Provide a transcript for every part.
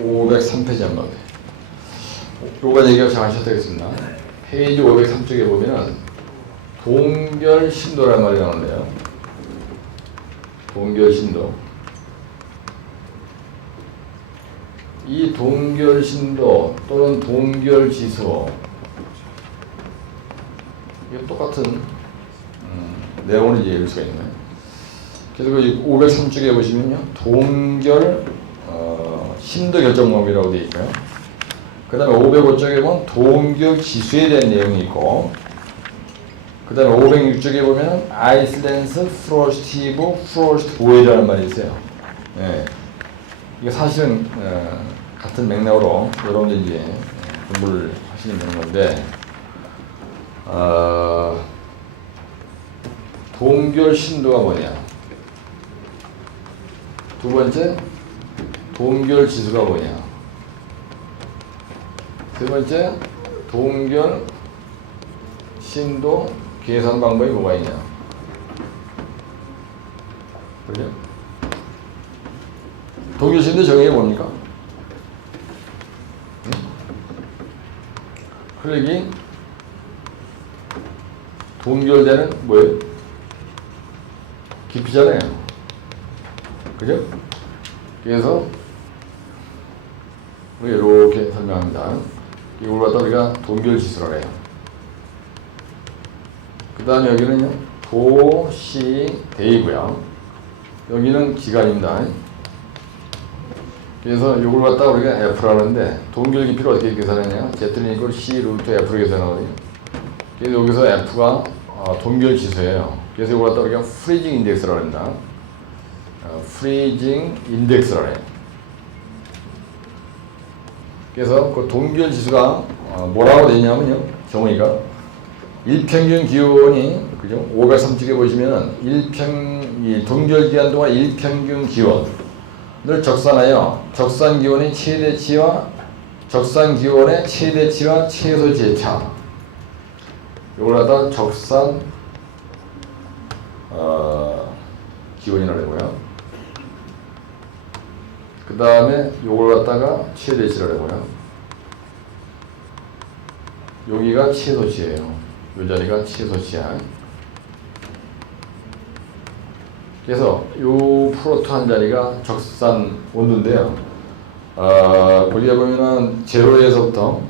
503페이지 한번 보세요. 요거 얘기가 잘 하셔야 되겠습니다. 페이지 503쪽에 보면은 동결 신도란 말이 나오는데요. 동결 신도. 이 동결 신도 또는 동결 지수 이게 똑같은 내용을 이해할 수가 있나요? 그래서 그 503쪽에 보시면요, 동결 신도 결정법이라고 되어 있고요. 그 다음에 505쪽에 보면 동결 지수에 대한 내용이 있고, 그 다음에 506쪽에 보면 아이슬란드 프로스티브 프로스트 보이라는 말이 있어요. 예. 이게 사실은 같은 맥락으로 여러분들이 이제 공부를 하시면 되는 건데, 동결 신도가 뭐냐? 두 번째, 동결 지수가 뭐냐? 세 번째, 동결 신도 계산 방법이 뭐가 있냐? 그죠? 동결 신도 정의가 뭡니까? 흐르기 동결되는 뭐예요? 깊이잖아요. 그죠? 그래서 이렇게 설명합니다. 이걸 갖다 우리가 동결지수라고 해요. 그 다음에 여기는요, 도시대이고요. 여기는 기간입니다. 그래서 이걸 갖다 우리가 F라고 하는데, 동결 깊이를 어떻게 계산하냐? Z는 이걸 C 루트 F로 계산하거든요. 그래서 여기서 F가 동결 지수예요. 그래서 이걸 갖다 우리가 프리징 인덱스라고 합니다. 프리징 인덱스라고 해요. 그래서 그 동결 지수가 뭐라고 되냐면요, 정의가 일평균 기온이, 그죠? 503쪽에 보시면은 이 동결 기간 동안 일평균 기온을 적산하여 적산 기온의 최대치와 적산 기온의 최대치와 최소치의 차, 이걸 갖다 적산 기온이라고 하고요. 그 다음에 요걸 갖다가 최대치라고 하고요. 여기가 최소치예요. 요 자리가 최소치야. 그래서 요 프로트 한 자리가 적산 온도인데요. 거기에 보면은 제로에서부터,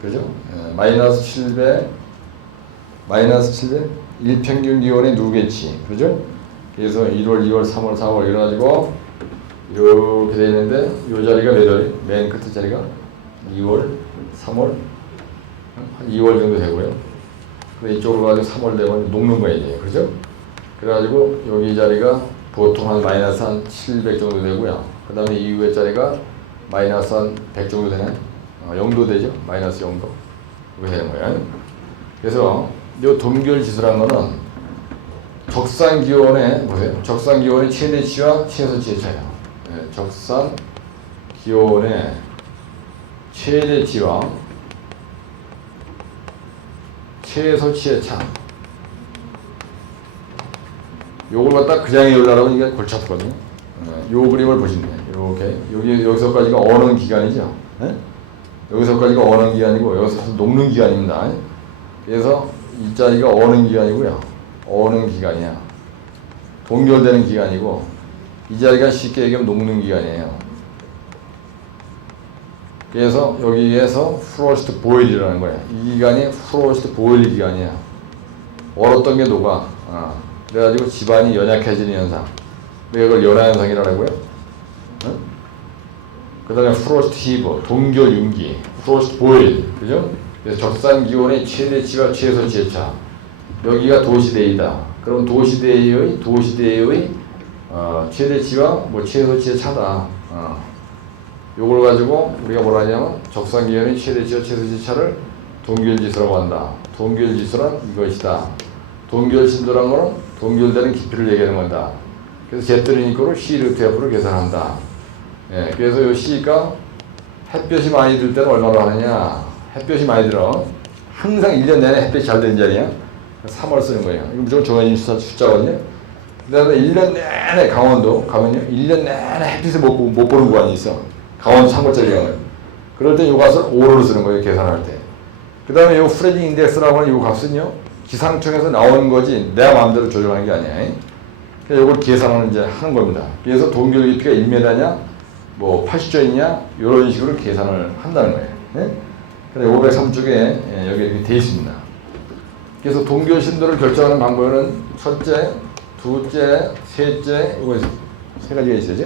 그죠? 마이너스 700 일평균 기온의 누계치, 그죠? 그래서 1월, 2월, 3월, 4월 이래가지고 이렇게 되어 있는데, 이 자리가 몇 월? 맨 끝에 자리가 2월, 3월, 한 2월 정도 되고요. 근데 이쪽으로 가지고 3월 되면 녹는 거예요, 이제. 그죠? 그래가지고 여기 자리가 보통 한 마이너스 한 700 정도 되고요. 그 다음에 이후에 자리가 마이너스 한 100 정도 되네. 0도 되죠? 마이너스 0도. 이렇게 되는 거예요. 그래서 이 동결 지수라는 거는 적산 기온의, 보세요. 적산 기온의 최대치와 최소치의 차이야. 네, 적산 기온의 최대치와 최소치의 차. 요걸 갖다 그냥 이으려면 이게 골치 아프거든요. 요 그림을 보시면 돼요. 이렇게. 여기서까지가 어는 기간이죠. 네? 여기서까지가 어는 기간이고, 여기서 녹는 기간입니다. 그래서 이 자리가 어는 기간이고요. 어는 기간이야. 동결되는 기간이고, 이 자리가 쉽게 얘기하면 녹는 기간이에요. 그래서 여기에서 프로스트 보일이라는 거예요. 이 기간이 프로스트 보일 기간이야. 얼었던 게 녹아. 그래가지고 집안이 연약해지는 현상. 이걸 연화현상이라고 하고요. 그 다음에 프로스트 히브, 동결 윤기, 프로스트 보일, 그죠? 그래서 적산 기온의 최대치와 최소치의 차. 여기가 도시대이다. 그럼 도시대의 최대치와 뭐 최소치의 차다. 요걸 가지고 우리가 뭐라 하냐면 적산 기온의 최대치와 최소치의 차를 동결지수라고 한다. 동결지수란 이것이다. 동결 신도란 거는 동결되는 깊이를 얘기하는 거다. 그래서 Z는 이거를 C 루트 F로 계산한다. 예, 그래서 이 C가 햇볕이 많이 들 때는 얼마나 하느냐. 햇볕이 많이 들어. 항상 1년 내내 햇볕이 잘 되는 자리야. 3월 쓰는 거예요. 이거 무조건 정해진 숫자거든요. 그 다음에 1년 내내 강원도 가면요, 1년 내내 햇빛을 못 보는 구간이 있어. 강원 3호짜리라는 거예요. 그럴 때 이 값을 5로 쓰는 거예요. 계산할 때. 그 다음에 이 프레징 인덱스라고 하는 이 값은요. 기상청에서 나온 거지 내가 마음대로 조정하는 게 아니에요. 그래서 이걸 계산하는 이제 하는 겁니다. 그래서 동결 깊이가 1m냐 뭐 80전이냐 이런 식으로 계산을 한다는 거예요. 네? 그래서 503쪽에 여기 이렇게 되어 있습니다. 그래서 동결 신도를 결정하는 방법은 첫째, 둘째, 셋째 이거 세 가지가 있어야죠.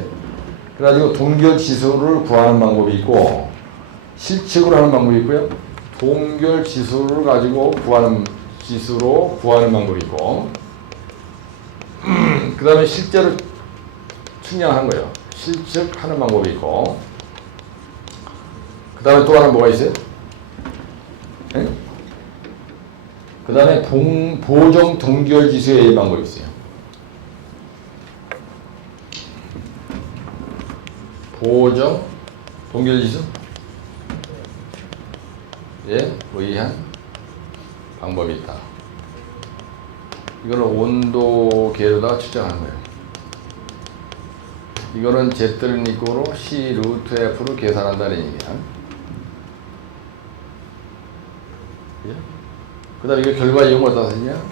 그래가지고 동결 지수를 구하는 방법이 있고 실측으로 하는 방법이 있고요. 동결 지수를 가지고 지수로 구하는 방법이 있고 그 다음에 실제로 측량하는 거예요. 실측하는 방법이 있고 그 다음에 또 하나 뭐가 있어요? 네? 그 다음에 보정 동결 지수의 방법이 있어요. 보정 동결 지수 에 의한 방법이 있다. 이거는 온도 계로다 측정하는 거예요. 이거는 Z는 이꼬로 C 루트 F로 계산한다는 얘기야. 그 다음에 이거 결과 이용을 어디다 쓰냐?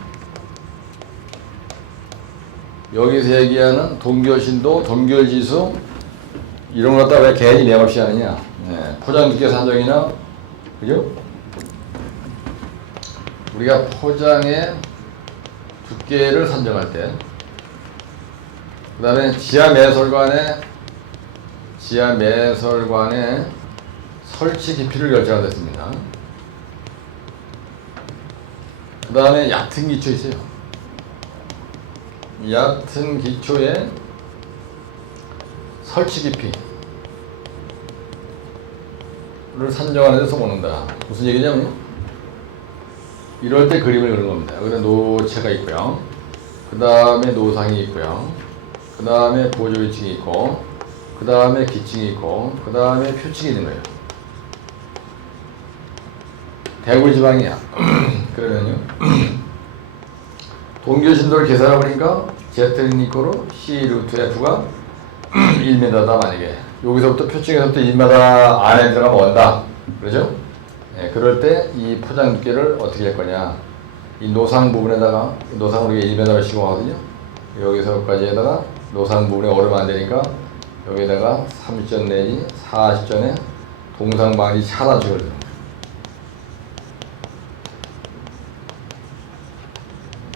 여기서 얘기하는 동결신도, 동결지수 이런 거 갖다 왜 괜히 매없이 하느냐? 네. 포장 두께 산정이나 그죠? 우리가 포장의 두께를 산정할 때 그 다음에 지하 매설관의 설치 깊이를 결정하게 됐습니다. 그 다음에 얕은 기초 있어요. 얕은 기초의 설치 깊이를 산정하는 데 써먹는다. 무슨 얘기냐면요. 이럴 때 그림을 그리는 겁니다. 여기다 노체가 있고요. 그 다음에 노상이 있고요. 그 다음에 보조위층이 있고, 그 다음에 기층이 있고, 그 다음에 표층이 있는 거예요. 대구지방이야. 그러면요. 동결신도를 계산해보니까 Z는 이꼬로 C 루트 F가 1m다 만약에. 여기서부터 표층에서부터 1m 안에 들어가면 원다. 그러죠? 네, 그럴 때 이 포장 두께를 어떻게 할 거냐. 이 노상 부분에다가, 노상으로 1m를 시공하거든요. 여기서까지에다가 노상 부분에 얼음 안 되니까 여기다가 30전 내지 40전에 동상방지 차단식을 넣어요.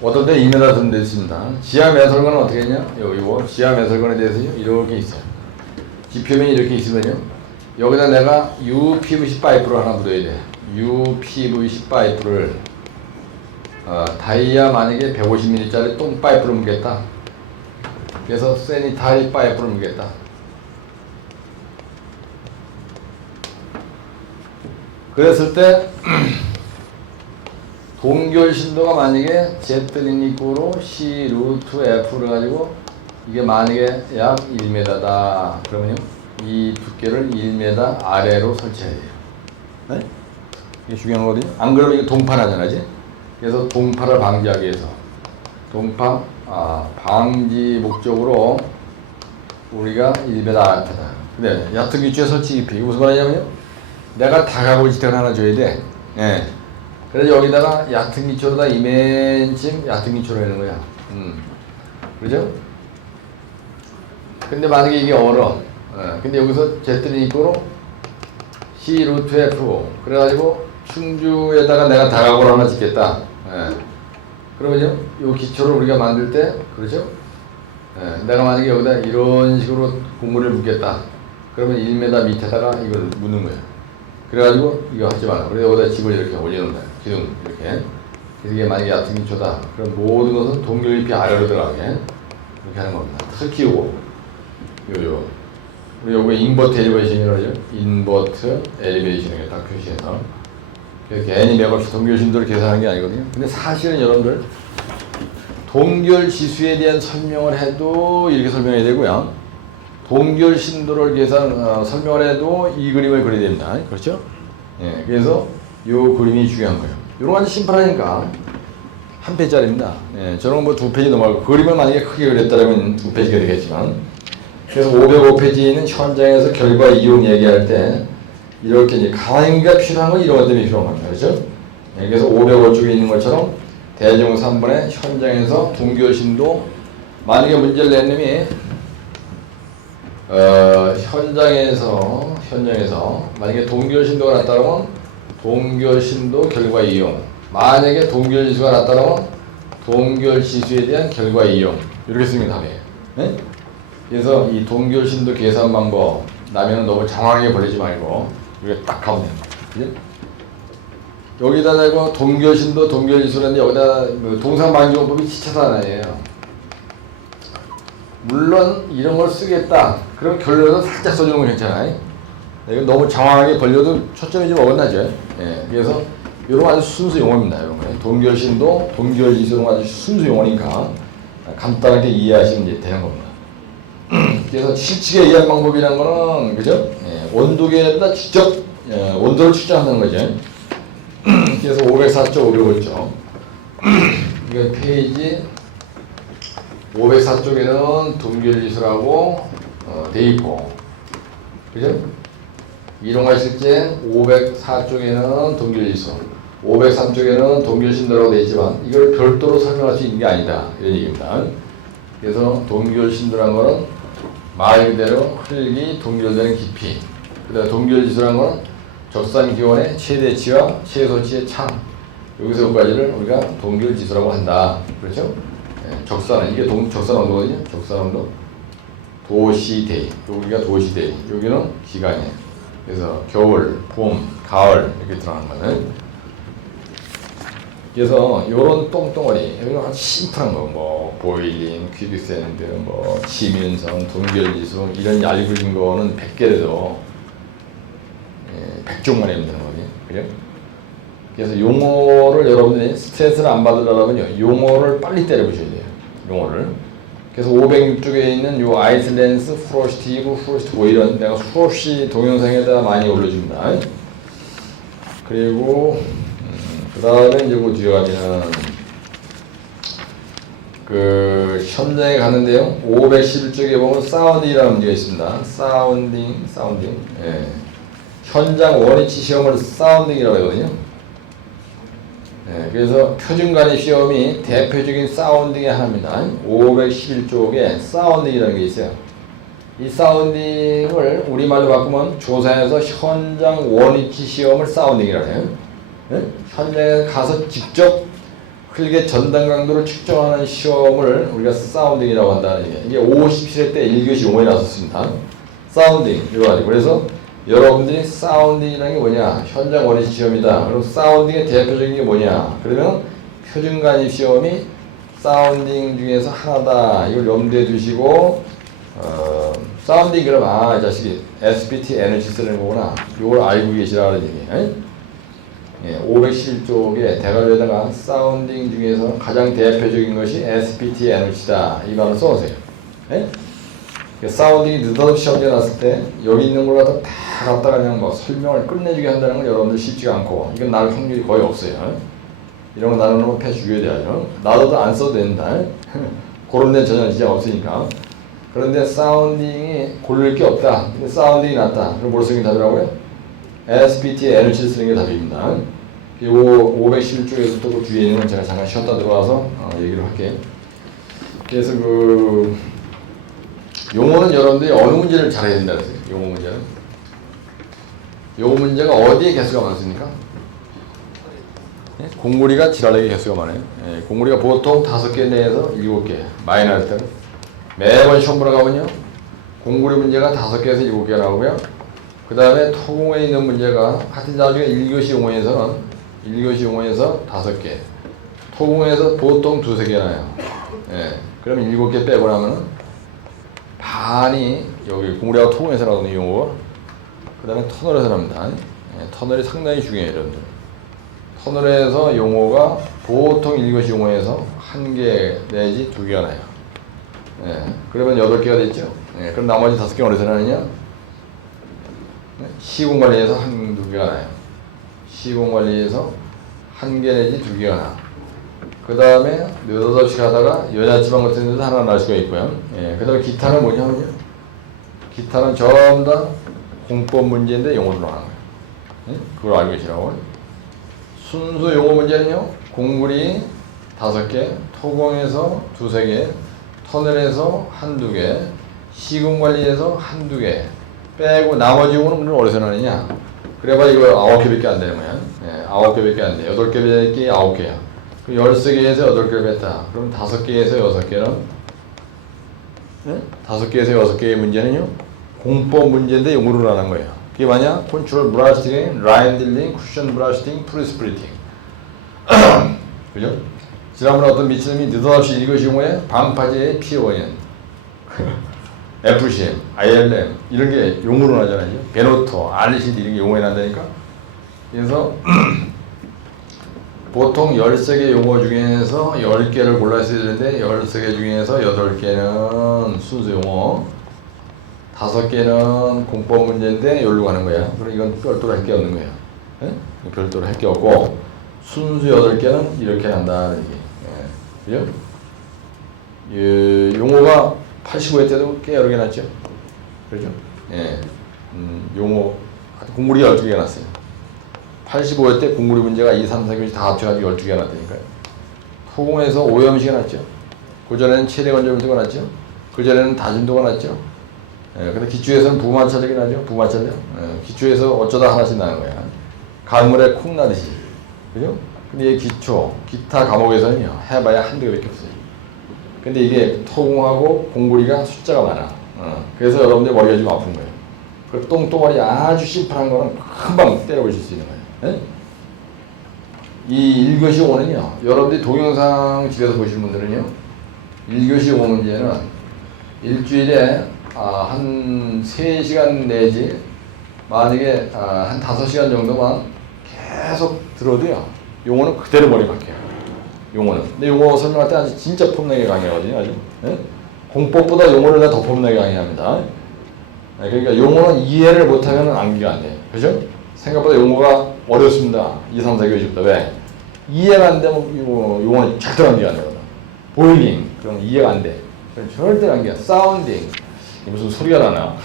어떤 때 2m 정도 됐습니다. 지하 매설관은 어떻게 했냐? 이거 지하 매설관에 대해서 이렇게 있어요. 지표면이 이렇게 있으면요. 여기다 내가 UPVC 파이프를 하나 묻어야 돼. UPVC 파이프를 다이아 만약에 150mm짜리 똥 파이프를 묻겠다. 그래서 세니타리 파이프를 묻겠다. 그랬을 때 동결 신도가 만약에 Z는 이꼬로 C 루트 F를 가지고 이게 만약에 약 1m다. 그러면요. 이 두께를 1m 아래로 설치해야 돼요. 네? 이게 중요한 거거든요. 안 그러면 이거 동파하잖아요. 그래서 동파를 방지하기 위해서 동파 방지 목적으로 우리가 1m 아래다. 근데 얕은 기초의 설치 깊이 무슨 말이냐면요. 내가 다가구 지탱을 하나 줘야 돼. 예. 그래서 여기다가 얕은 기초로다 이맨쯤 얕은 기초로 하는 거야. 그죠? 근데 만약에 이게 얼어. 근데 여기서 Z는 이꼬로 C 루트 F 그래가지고 충주에다가 내가 다각으로 하나 짓겠다. 그러면요, 이 기초를 우리가 만들 때, 그렇죠? 내가 만약에 여기다 이런 식으로 고무를 묻겠다. 그러면 1m 밑에다가 이걸 묻는 거예요. 그래가지고 이거 하지 말라. 그래서 여기다 집을 이렇게 올려놓는다. 기둥 이렇게. 그래서 이게 만약에 얕은 기초다. 그럼 모든 것은 동결 깊이 아래로 들어가게 이렇게 하는 겁니다. 특히 요거. 우리 요거 인버트 엘리베이션이라고 하죠. 인버트 엘리베이션을 딱 표시해서. 괜히 맥없이 동결 신도를 계산하는 게 아니거든요. 근데 사실은 여러분들 동결 지수에 대한 설명을 해도 이렇게 설명해야 되고요. 동결 신도를 설명을 해도 이 그림을 그려야 됩니다. 그렇죠? 예, 그래서 이 그림이 중요한 거예요. 이런 거 아주 심플하니까 한 페이지짜리입니다. 예, 저런 거 뭐 두 페이지 넘어가고 그림을 만약에 크게 그렸다면 두 페이지가 되겠지만 그래서 505페이지에 있는 현장에서 결과 이용 얘기할 때 이렇게 이제 강의가 필요한 건 이런 것들이 필요한 겁니다. 그렇죠? 그래서 505쪽에 있는 것처럼 대종 3번에 현장에서 동교신도 만약에 문제를 낸 놈이 현장에서 만약에 동결신도가 났다면 동결신도 결과 이용, 만약에 동결지수가 났다면 동결지수에 대한 결과 이용, 이렇게 쓰면 답이에요. 네? 그래서 이 동결신도 계산 방법 나면 너무 장황하게 버리지 말고 이게 딱 가면 됩니다. 그죠? 여기다 대고 동결신도 동결지수라는데 여기다 동사만조법이 지차단이에요. 물론 이런 걸 쓰겠다. 그럼 결론은 살짝 써주는 건 괜찮아요. 이건 너무 장황하게 벌려도 초점이 좀 어긋나죠. 예, 그래서 이런 아주 순수 용어입니다. 이런 거 동결신도 동결지수는 아주 순수 용어니까 간단하게 이해하시면 이제 되는 겁니다. 그래서 실측에 의한 방법이라는 거는 그죠? 예, 온도계에다 직접 온도를 측정하는 거죠. 그래서 504쪽, 505쪽. 이거 페이지 504쪽에는 동결지수라고 돼 있고, 그죠? 이동하실 때 504쪽에는 동결지수, 503쪽에는 동결신도라고 되어 있지만 이걸 별도로 설명할 수 있는 게 아니다. 이런 얘기입니다. 그래서 동결신도라는 거는 말 그대로 흙이 동결되는 깊이, 그다음에 동결지수라는 거는 적산 기온의 최대치와 최소치의 차, 여기서까지를 우리가 동결지수라고 한다. 그렇죠? 예, 적산은 이게 적산 온도거든요. 적산 온도, 도시대기, 여기가 도시대기, 여기는 기간이에요. 그래서 겨울, 봄, 가을 이렇게 들어가는 거는. 그래서 요런 똥덩어리, 여기는 아주 심플한 거, 뭐 보일링, 퀴비샌드, 뭐 지민선, 동결지수 이런 얇은 거는 100개라도 100쪽만 해면 되는 거거든요. 그죠? 그래서 용어를 여러분들이 스트레스를 안 받으려면 용어를 빨리 때려보셔야 돼요. 용어를. 그래서 506쪽에 있는 요 아이슬랜스, 프로스티브, 프로스트 보이런 내가 수없이 동영상에다 많이 올려줍니다. 그리고 그 다음에 이제 그 뒤에 가면 그 현장에 가는데요. 511쪽에 보면 사운딩이라는 문제가 있습니다. 사운딩. 예. 현장 원위치 시험을 사운딩이라고 하거든요. 네, 그래서 표준관입 시험이 대표적인 사운딩의 하나입니다. 511쪽에 사운딩이라는 게 있어요. 이 사운딩을 우리말로 바꾸면 조사에서 현장 원위치 시험을 사운딩이라고 해요. 네? 현장에 가서 직접 흙의 전단 강도를 측정하는 시험을 우리가 사운딩이라고 한다는 얘기예요. 이게 57회 때 1교시 용어에 나왔었습니다. 사운딩 이래가지고 그래서 여러분들이 사운딩이라는 게 뭐냐? 현장 원위치 시험이다. 그럼 사운딩의 대표적인 게 뭐냐? 그러면 표준관입 시험이 사운딩 중에서 하나다. 이걸 염두에 두시고 사운딩 그럼 이 자식이 SBT 에너지 쓰는 거구나. 이걸 알고 계시라는 얘기예요. 예, 511쪽에 대괄호에다가 사운딩 중에서 가장 대표적인 것이 SBT 에너지다. 이 말을 써오세요. 예? 사운딩이 느닷없이 시험지에 났을 때 여기 있는 걸 갖다 다 갖다가 그냥 뭐 설명을 끝내주게 한다는 건 여러분들 쉽지가 않고 이건 나올 확률이 거의 없어요. 이런 거 나누는 거 패 죽여야 돼요. 놔둬도 안 써도 된다. 그런 데는 전혀 진짜 없으니까. 그런데 사운딩이 고를 게 없다. 근데 사운딩이 났다. 그럼 뭘 쓰는 게 답이라고요? SBT 에너지를 쓰는 게 답입니다. 요 511쪽에서 또 그 뒤에 있는 건 제가 잠깐 쉬었다 들어와서 얘기를 할게요. 그래서 그 용어는 여러분들이 어느 문제를 잘해야 된다 그랬어요. 용어 문제는. 요 문제가 어디에 개수가 많습니까? 예? 공구리가 지랄하게 개수가 많아요. 예, 공구리가 보통 5개 내에서 7개 많이 나올 때는 매번 시험 보러 가면요. 공구리 문제가 5개에서 7개가 나오고요. 그 다음에 토공에 있는 문제가 하여튼 나중에 1교시 용어에서 5개 토공에서 보통 2-3개 나요. 예, 그러면 7개 빼고 나면은 반이 여기 공구리하고 토공에서 나오는 용어가 그 다음에 터널에서 나옵니다. 예, 터널이 상당히 중요해요. 여러분들. 터널에서 용어가 보통 1교시 용어에서 1개 내지 2개가 나요. 예, 그러면 8개가 됐죠. 예, 그럼 나머지 5개 어디서 나느냐? 시공관리에서 1-2개가 나요. 시공관리에서 1개 내지 2개가 나. 그 다음에 느닷없이 가다가 여자지방 같은 데도 하나 날 수가 있고요. 예, 그 다음에 기타는 뭐냐면요. 기타는 전부 다 공법 문제인데 영어로 나가는 거예요. 응? 그걸 알고 계시라고. 순수 용어 문제는요. 공구리 5개, 토공에서 2-3개, 터널에서 1-2개, 시공관리에서 1-2개 빼고 나머지 용어는 물론 어디서 나느냐. 그래봐 이거 9개밖에 안 되는 거야. 예, 9개밖에 안 돼. 8개 빼기 9개야. 그 13개에서 8개를 뺐다. 그럼 5개에서 6개는 네? 5개에서 6개의 문제는요. 공법 문제인데 용어로 나는 거예요. 그게 뭐냐? 컨트롤 브라스팅, 라인 딜링, 쿠션 브라스팅, 프리스프리팅. 그죠? 지난번에 어떤 미친놈이 느닷없이 이것이 용어에 방파제의 PON, FCM, ILM 이런 게 용어로 나잖아요. 베노토, RCD 이런 게 용어에 난다니까. 그래서 보통 13개 용어 중에서 10개를 골라야 되는데 13개 중에서 8개는 순수 용어, 5개는 공법 문제인데 여기로 가는 거야. 그럼 이건 별도로 할 게 없는 거야. 네? 별도로 할 게 없고 순수 8개는 이렇게 난다는 얘기. 예. 그죠? 용어가 85회 때도 꽤 여러 개 났죠. 그렇죠? 예. 용어 공구리 12개가 났어요. 85회 때 공구리 문제가 2, 3, 4교시 다 합쳐가지고 12개가 났다니까요. 토공에서 오염시가 났죠. 그전에는 최대 건조 문제가 났죠. 그전에는 다진도가 났죠. 예, 근데 기초에서는 부마찰력이 나죠. 부마찰력. 예, 기초에서 어쩌다 하나씩 나는 거야. 강물에 콩 나듯이. 그죠? 근데 이 기초, 기타 과목에서는요, 해봐야 1-2개밖에 없어요. 근데 이게 토공하고 공구리가 숫자가 많아. 그래서 여러분들 머리가 좀 아픈 거예요. 그 똥덩어리 아주 심플한 거는 금방 때려보실 수 있는 거예요. 예? 이 1교시 5는요, 여러분들이 동영상 집에서 보시는 분들은요, 1교시 5 문제는 일주일에 한 3시간 내지 만약에 한 5시간 정도만 계속 들어도요, 용어는 그대로 머리 박혀요. 용어는. 근데 용어 설명할 때 아주 진짜 폼나게 강의하거든요. 아주. 예? 공법보다 용어를 더 폼나게 강의합니다. 예, 그러니까 용어는 이해를 못하면 암기가 안 돼. 그죠? 생각보다 용어가 어렵습니다. 2, 3, 4교시부터. 왜? 이해가 안 되면 용어는 절대 암기가 안 되거든. 보일링. 그럼 이해가 안 돼. 그럼 절대 암기가 안 돼. 사운딩. 무슨 소리가 나나?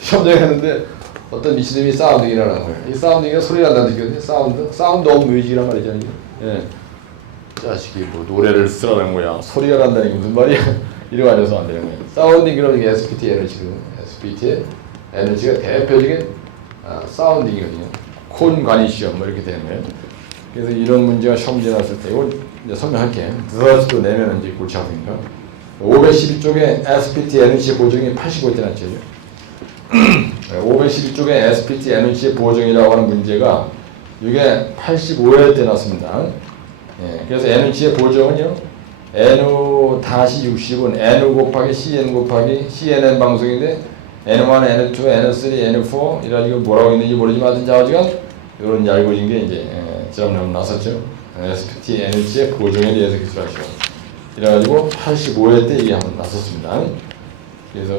시험장에 했는데 어떤 미친놈이 사운딩이라는 거예요. 이 사운딩이 소리가 난다는 얘기거든요. 사운드 오브 뮤직이란 말이잖아요. 예. 자식이 뭐 노래를 쓰라는 거야. 소리가 난다는 게 무슨 말이야? 이러고 앉아서 안 되는 거예요. 사운딩 그러면 SPT 에너지거든요. SPT 에너지가 대표적인 사운딩이거든요. 콘관이 시험 뭐 이렇게 되는 거예요. 그래서 이런 문제가 시험지에 나왔을 때 이건 이제 설명할게. 드라스도 내면 이제 골치 아프니까. 512쪽에 SPT NC 보정이 85회 때 났죠. 512쪽에 SPT NC 보정이라고 하는 문제가 이게 85회 때 났습니다. 예, 그래서 NC의 보정은요, N-60은 N 곱하기 CN 곱하기 CNN 방송인데 N1, N2, N3, N4 이래가지고 뭐라고 있는지 모르지만 하여튼 자어지간 이런 얇아진 게 이제 지난번에 나섰죠. SPT NC의 보정에 대해서 기술하시고 이래가지고 85회 때 이게 한번 나섰습니다. 그래서